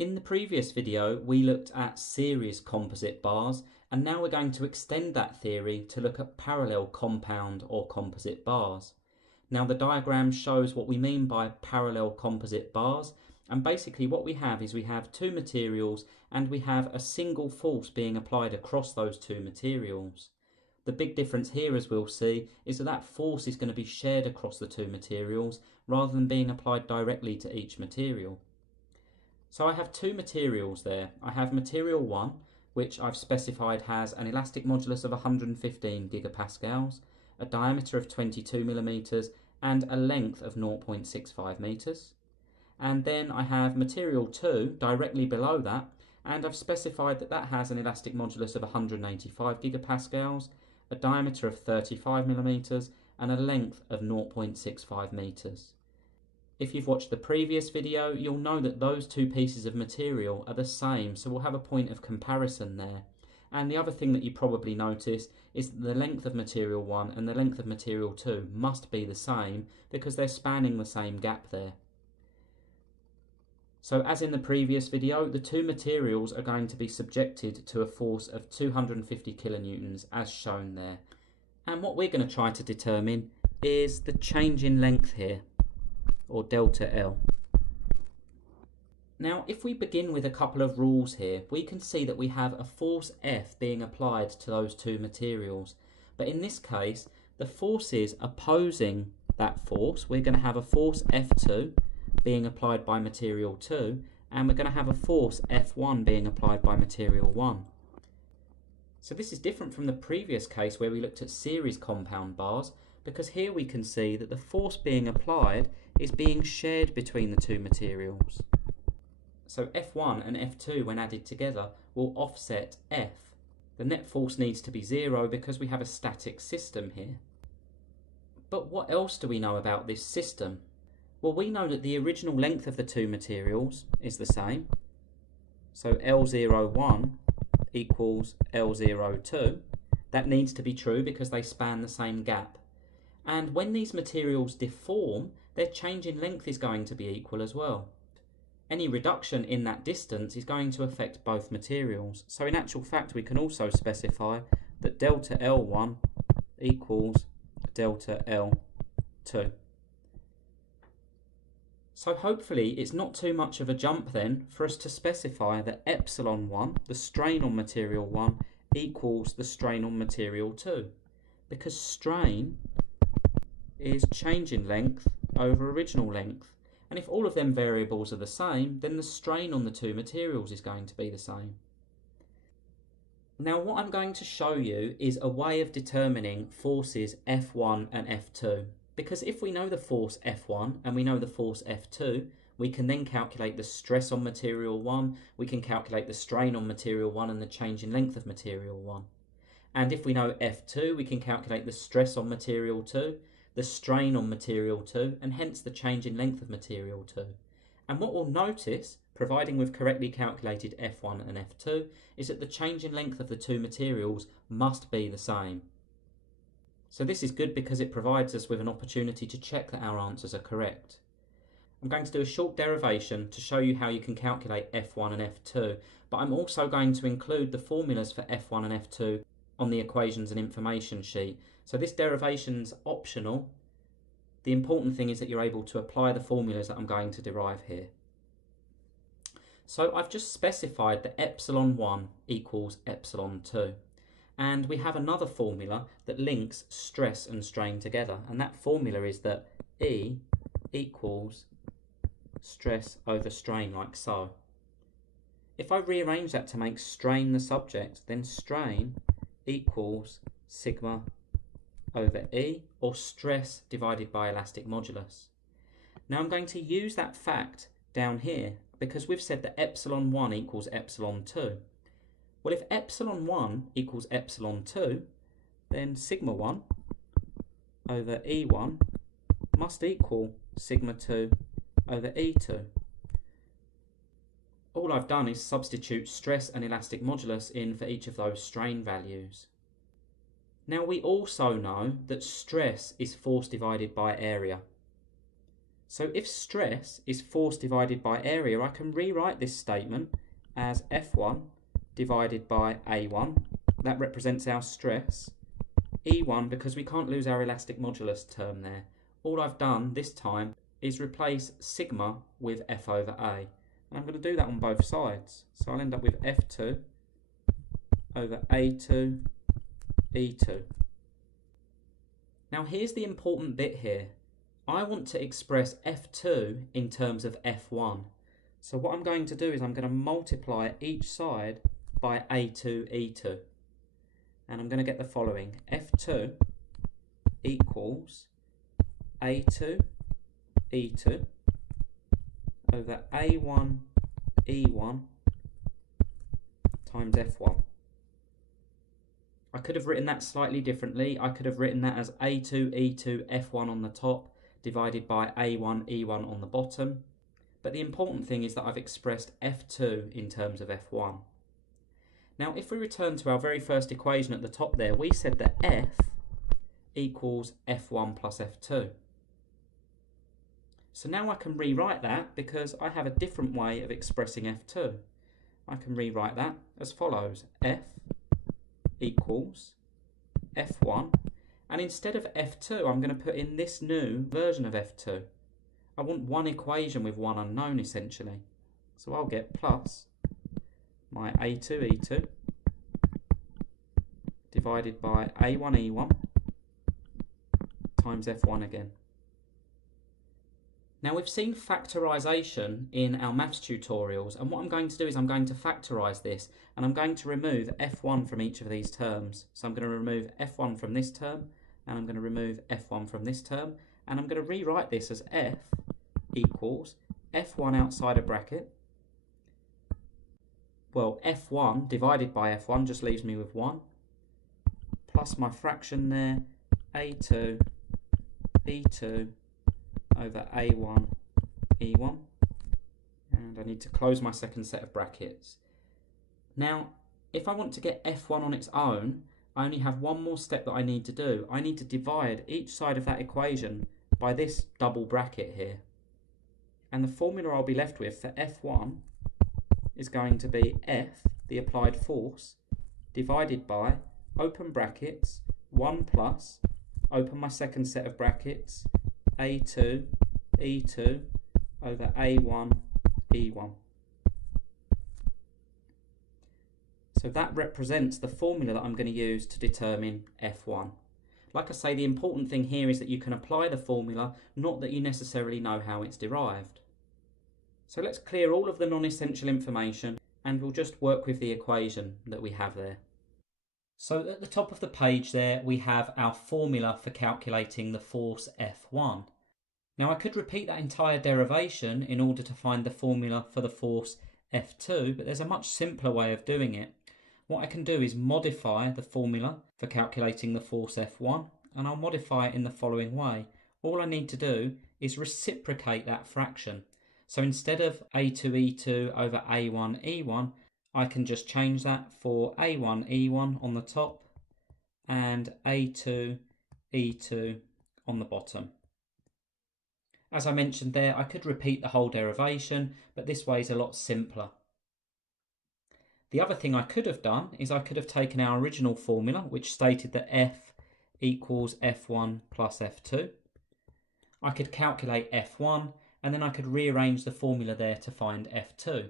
In the previous video, we looked at series composite bars, and now we're going to extend that theory to look at parallel compound or composite bars. Now the diagram shows what we mean by parallel composite bars, and basically what we have is we have two materials and we have a single force being applied across those two materials. The big difference here, as we'll see, is that that force is going to be shared across the two materials rather than being applied directly to each material. So I have two materials there. I have material 1, which I've specified has an elastic modulus of 115 gigapascals, a diameter of 22 millimeters, and a length of 0.65 meters. And then I have material 2 directly below that, and I've specified that that has an elastic modulus of 185 gigapascals, a diameter of 35 millimeters, and a length of 0.65 meters. If you've watched the previous video, you'll know that those two pieces of material are the same, so we'll have a point of comparison there. And the other thing that you probably noticed is that the length of material 1 and the length of material 2 must be the same because they're spanning the same gap there. So as in the previous video, the two materials are going to be subjected to a force of 250 kilonewtons as shown there. And what we're going to try to determine is the change in length here, or delta L. Now if we begin with a couple of rules here, we can see that we have a force F being applied to those two materials. But in this case, the forces opposing that force, we're going to have a force F2 being applied by material 2, and we're going to have a force F1 being applied by material 1. So this is different from the previous case where we looked at series compound bars, because here we can see that the force being applied is being shared between the two materials. So F1 and F2 when added together will offset F. The net force needs to be 0 because we have a static system here. But what else do we know about this system? Well, we know that the original length of the two materials is the same. So L01 equals L02. That needs to be true because they span the same gap. And when these materials deform, their change in length is going to be equal as well. Any reduction in that distance is going to affect both materials. So in actual fact, we can also specify that delta L1 equals delta L2. So hopefully it's not too much of a jump then for us to specify that epsilon 1, the strain on material 1, equals the strain on material 2. Because strain is change in length over original length. And if all of them variables are the same, then the strain on the two materials is going to be the same. Now what I'm going to show you is a way of determining forces F1 and F2. Because if we know the force F1 and we know the force F2, we can then calculate the stress on material 1, we can calculate the strain on material 1 and the change in length of material 1. And if we know F2, we can calculate the stress on material 2, the strain on material 2, and hence the change in length of material 2. And what we'll notice, providing we've correctly calculated F1 and F2, is that the change in length of the two materials must be the same. So this is good because it provides us with an opportunity to check that our answers are correct. I'm going to do a short derivation to show you how you can calculate F1 and F2, but I'm also going to include the formulas for F1 and F2 on the equations and information sheet. So this derivation's optional. The important thing is that you're able to apply the formulas that I'm going to derive here. So I've just specified that epsilon 1 equals epsilon 2. And we have another formula that links stress and strain together. And that formula is that E equals stress over strain, like so. If I rearrange that to make strain the subject, then strain equals sigma over E, or stress divided by elastic modulus. Now I'm going to use that fact down here because we've said that epsilon 1 equals epsilon 2. Well, if epsilon 1 equals epsilon 2, then sigma 1 over E1 must equal sigma 2 over E2. All I've done is substitute stress and elastic modulus in for each of those strain values. Now we also know that stress is force divided by area. So if stress is force divided by area, I can rewrite this statement as F1 divided by A1. That represents our stress. E1, because we can't lose our elastic modulus term there. All I've done this time is replace sigma with F over A. And I'm going to do that on both sides. So I'll end up with F2 over A2 E2. Now here's the important bit here. I want to express F2 in terms of F1. So what I'm going to do is I'm going to multiply each side by A2 E2. And I'm going to get the following. F2 equals A2 E2 over A1 E1 times F1. I could have written that slightly differently. I could have written that as A2 E2 F1 on the top divided by A1 E1 on the bottom. But the important thing is that I've expressed F2 in terms of F1. Now if we return to our very first equation at the top there, we said that F equals F1 plus F2. So now I can rewrite that because I have a different way of expressing F2. I can rewrite that as follows. F equals F1, and instead of F2 I'm going to put in this new version of F2. I want one equation with one unknown essentially. So I'll get plus my A2 E2 divided by A1 E1 times F1 again. Now we've seen factorisation in our maths tutorials, and what I'm going to do is I'm going to factorise this, and I'm going to remove F1 from each of these terms. So I'm going to remove F1 from this term, and I'm going to remove F1 from this term, and I'm going to rewrite this as F equals F1 outside a bracket. Well, F1 divided by F1 just leaves me with 1, plus my fraction there, A2 E2 over A1 E1, and I need to close my second set of brackets. Now if I want to get F1 on its own, I only have one more step that I need to do. I need to divide each side of that equation by this double bracket here, and the formula I'll be left with for F1 is going to be F, the applied force, divided by, open brackets, 1 plus, open my second set of brackets, A2 E2 over A1 E1. So that represents the formula that I'm going to use to determine F1. Like I say, the important thing here is that you can apply the formula, not that you necessarily know how it's derived. So let's clear all of the non-essential information and we'll just work with the equation that we have there. So at the top of the page there we have our formula for calculating the force F1. Now I could repeat that entire derivation in order to find the formula for the force F2, but there's a much simpler way of doing it. What I can do is modify the formula for calculating the force F1, and I'll modify it in the following way. All I need to do is reciprocate that fraction. So instead of A2 E2 over A1 E1, I can just change that for A1 E1 on the top and A2 E2 on the bottom. As I mentioned there, I could repeat the whole derivation, but this way is a lot simpler. The other thing I could have done is I could have taken our original formula, which stated that F equals F1 plus F2. I could calculate F1, and then I could rearrange the formula there to find F2.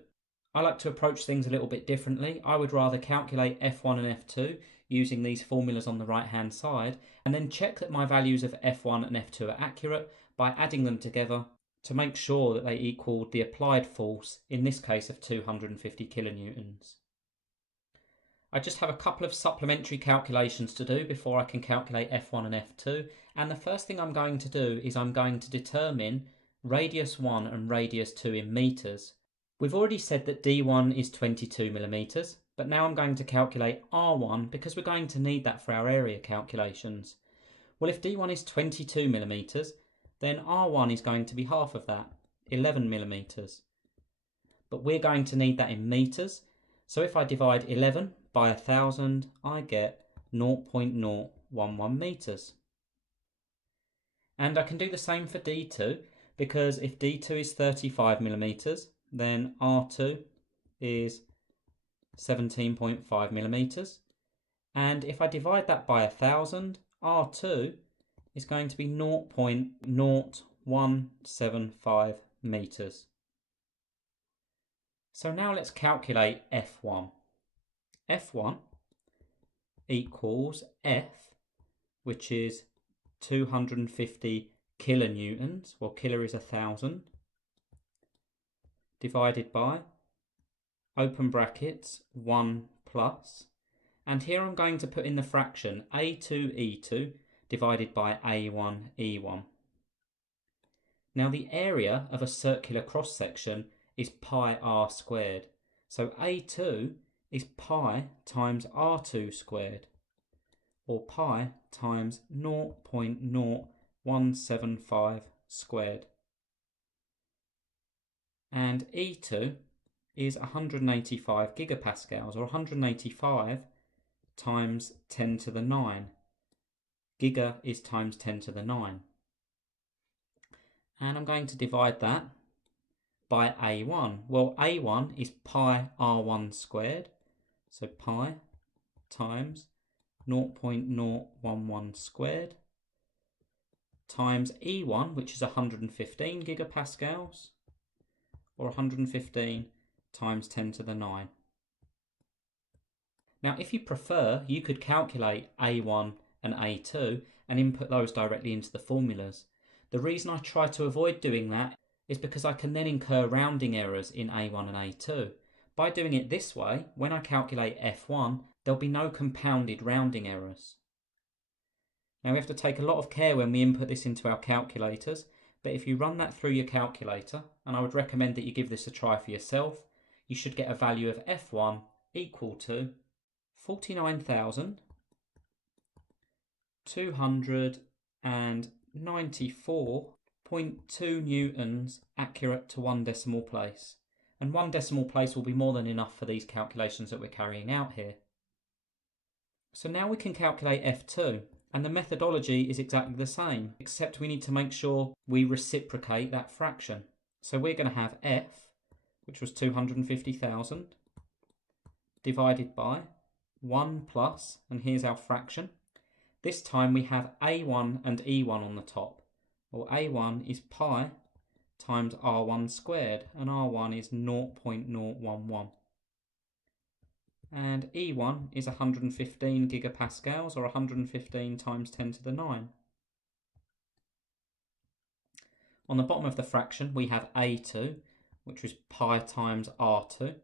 I like to approach things a little bit differently. I would rather calculate F1 and F2 using these formulas on the right hand side, and then check that my values of F1 and F2 are accurate by adding them together to make sure that they equaled the applied force, in this case of 250 kilonewtons. I just have a couple of supplementary calculations to do before I can calculate F1 and F2, and the first thing I'm going to do is I'm going to determine radius 1 and radius 2 in metres. We've already said that D1 is 22 millimetres, but now I'm going to calculate R1 because we're going to need that for our area calculations. Well, if D1 is 22 millimetres, then R1 is going to be half of that, 11 millimetres. But we're going to need that in metres, so if I divide 11 by 1,000, I get 0.011 metres. And I can do the same for D2, because if D2 is 35 millimeters, then R2 is 17.5 millimeters. And if I divide that by 1,000, R2 is going to be 0.0175 meters. So now let's calculate F1. F1 equals F, which is 250 kilonewtons, well, kilo is 1,000, divided by, open brackets, 1 plus, and here I'm going to put in the fraction A2E2 divided by A1E1. Now the area of a circular cross section is pi r squared, so A2 is pi times R2 squared, or pi times 0.0175 squared. And E2 is 185 gigapascals, or 185 times 10 to the 9. Giga is times 10 to the 9. And I'm going to divide that by A1. Well, A1 is pi R1 squared, so pi times 0.011 squared times E1, which is 115 gigapascals, or 115 times 10 to the 9. Now, if you prefer, you could calculate A1 and A2 and input those directly into the formulas. The reason I try to avoid doing that is because I can then incur rounding errors in A1 and A2. By doing it this way, when I calculate F1, there'll be no compounded rounding errors. Now we have to take a lot of care when we input this into our calculators, but if you run that through your calculator, and I would recommend that you give this a try for yourself, you should get a value of F1 equal to 49,294.2 newtons accurate to 1 decimal place. And 1 decimal place will be more than enough for these calculations that we're carrying out here. So now we can calculate F2, and the methodology is exactly the same, except we need to make sure we reciprocate that fraction. So we're going to have F, which was 250,000, divided by 1 plus, and here's our fraction. This time we have A1 and E1 on the top. Well, A1 is pi times R1 squared, and R1 is 0.011. And E1 is 115 gigapascals, or 115 times 10 to the 9. On the bottom of the fraction we have A2, which was pi times R2.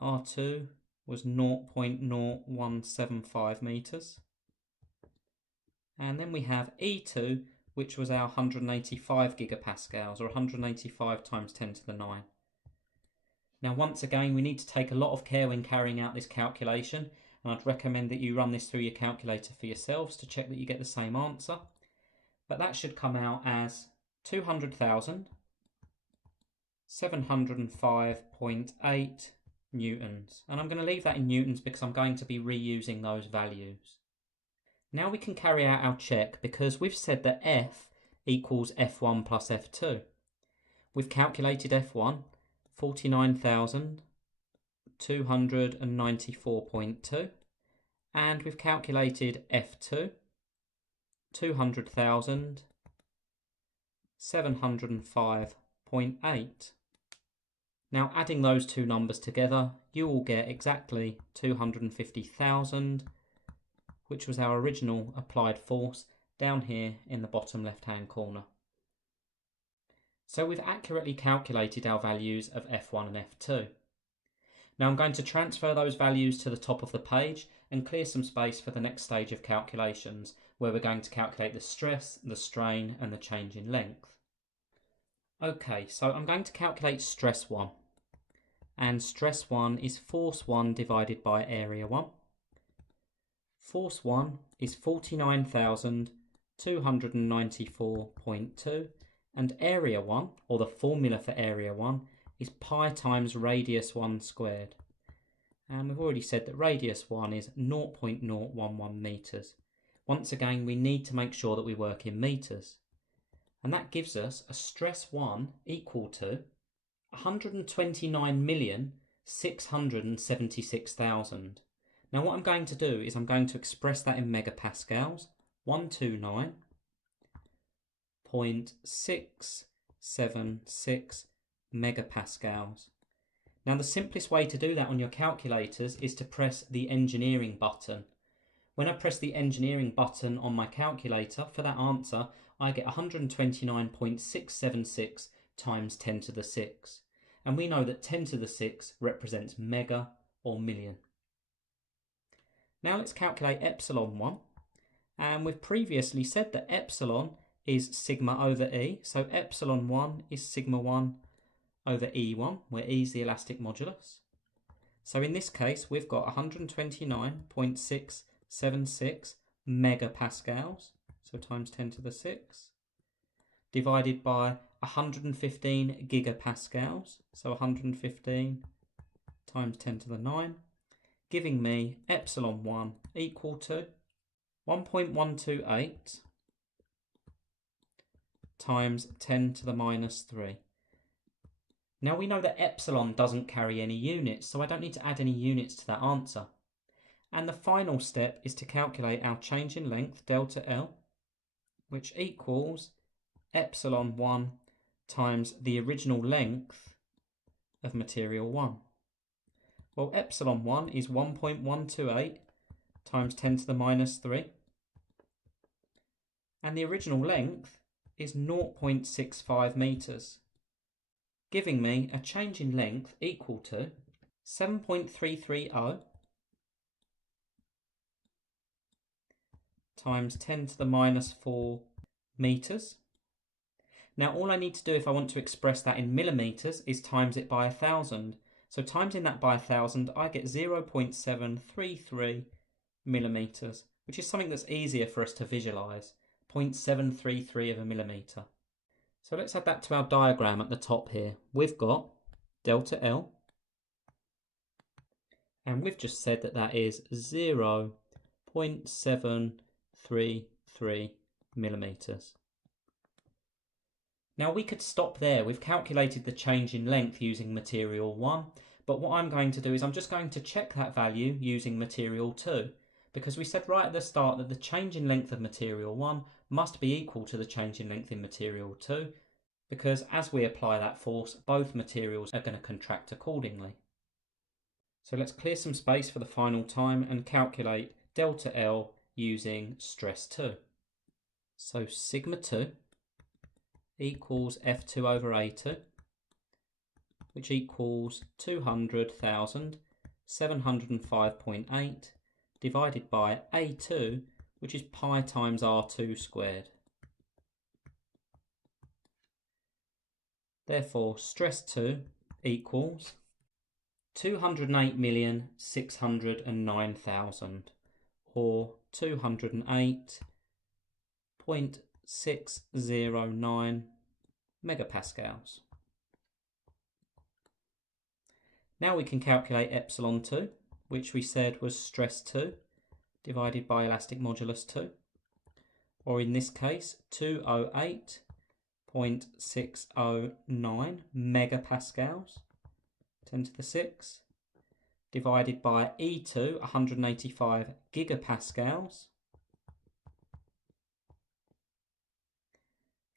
R2 was 0.0175 meters. And then we have E2, which was our 185 gigapascals, or 185 times 10 to the 9. Now once again, we need to take a lot of care when carrying out this calculation, and I'd recommend that you run this through your calculator for yourselves to check that you get the same answer. But that should come out as 200,705.8 newtons. And I'm going to leave that in newtons because I'm going to be reusing those values. Now we can carry out our check because we've said that F equals F1 plus F2. We've calculated F1, 49,294.2, and we've calculated F2, 200,705.8. Now adding those two numbers together, you will get exactly 250,000, which was our original applied force down here in the bottom left-hand corner. So we've accurately calculated our values of F1 and F2. Now I'm going to transfer those values to the top of the page and clear some space for the next stage of calculations, where we're going to calculate the stress, the strain, and the change in length. Okay, so I'm going to calculate stress 1. And stress 1 is force 1 divided by area 1. Force 1 is 49,294.2, and area 1, or the formula for area 1, is pi times radius 1 squared. And we've already said that radius 1 is 0.011 meters. Once again, we need to make sure that we work in meters. And that gives us a stress 1 equal to 129,676,000. Now what I'm going to do is I'm going to express that in megapascals. 129.676 megapascals. Now the simplest way to do that on your calculators is to press the engineering button. When I press the engineering button on my calculator for that answer, I get 129.676 times 10 to the 6. And we know that 10 to the 6 represents mega or million. Now let's calculate epsilon 1. And we've previously said that epsilon is sigma over E. So epsilon 1 is sigma 1 over E1, where E is the elastic modulus. So in this case, we've got 129.676 megapascals, so times 10 to the 6, divided by 115 gigapascals, so 115 times 10 to the 9, giving me epsilon 1 equal to 1.128 times 10 to the minus 3. Now we know that epsilon doesn't carry any units, so I don't need to add any units to that answer. And the final step is to calculate our change in length, delta L, which equals epsilon 1 times the original length of material 1. Well, epsilon 1 is 1.128 times 10 to the minus 3. And the original length is 0.65 meters, giving me a change in length equal to 7.330 times 10 to the minus 4 meters. Now all I need to do if I want to express that in millimeters is times it by 1,000. So timesing that by 1,000, I get 0.733 millimeters, which is something that's easier for us to visualize, 0.733 of a millimeter. So let's add that to our diagram at the top here. We've got delta L, and we've just said that that is 0.733 millimeters. Now we could stop there. We've calculated the change in length using material 1, but what I'm going to do is I'm just going to check that value using material 2, because we said right at the start that the change in length of material 1 must be equal to the change in length in material 2, because as we apply that force, both materials are going to contract accordingly. So let's clear some space for the final time and calculate delta L using stress 2. So sigma 2 equals F2 over A2, which equals 200,705.8 divided by A2, which is pi times R2 squared. Therefore, stress 2 equals 208,609,000, or 208.609 megapascals. Now we can calculate epsilon 2, which we said was stress 2 divided by elastic modulus 2, or in this case 208.609 megapascals, 10 to the 6, divided by E2, 185 gigapascals,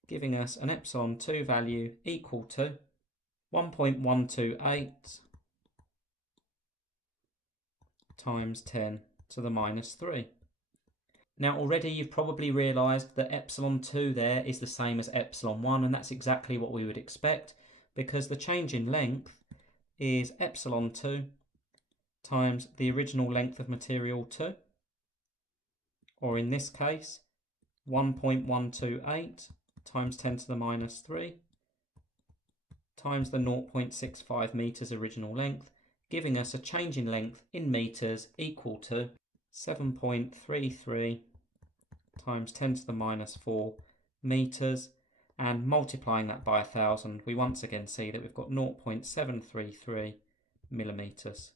giving us an epsilon 2 value equal to 1.128 times 10 to the minus 3. Now already you've probably realised that epsilon 2 there is the same as epsilon 1, and that's exactly what we would expect, because the change in length is epsilon 2 times the original length of material 2, or in this case 1.128 times 10 to the minus 3 times the 0.65 meters original length, giving us a change in length in meters equal to 7.33 times 10 to the minus 4 meters, and multiplying that by 1,000, we once again see that we've got 0.733 millimeters.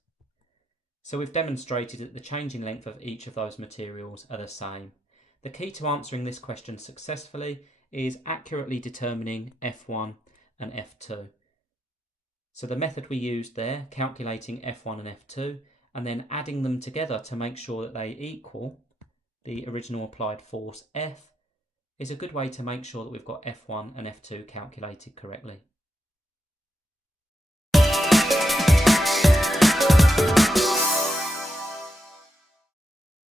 So we've demonstrated that the change in length of each of those materials are the same. The key to answering this question successfully is accurately determining F1 and F2. So the method we used there, calculating F1 and F2, and then adding them together to make sure that they equal the original applied force F, is a good way to make sure that we've got F1 and F2 calculated correctly.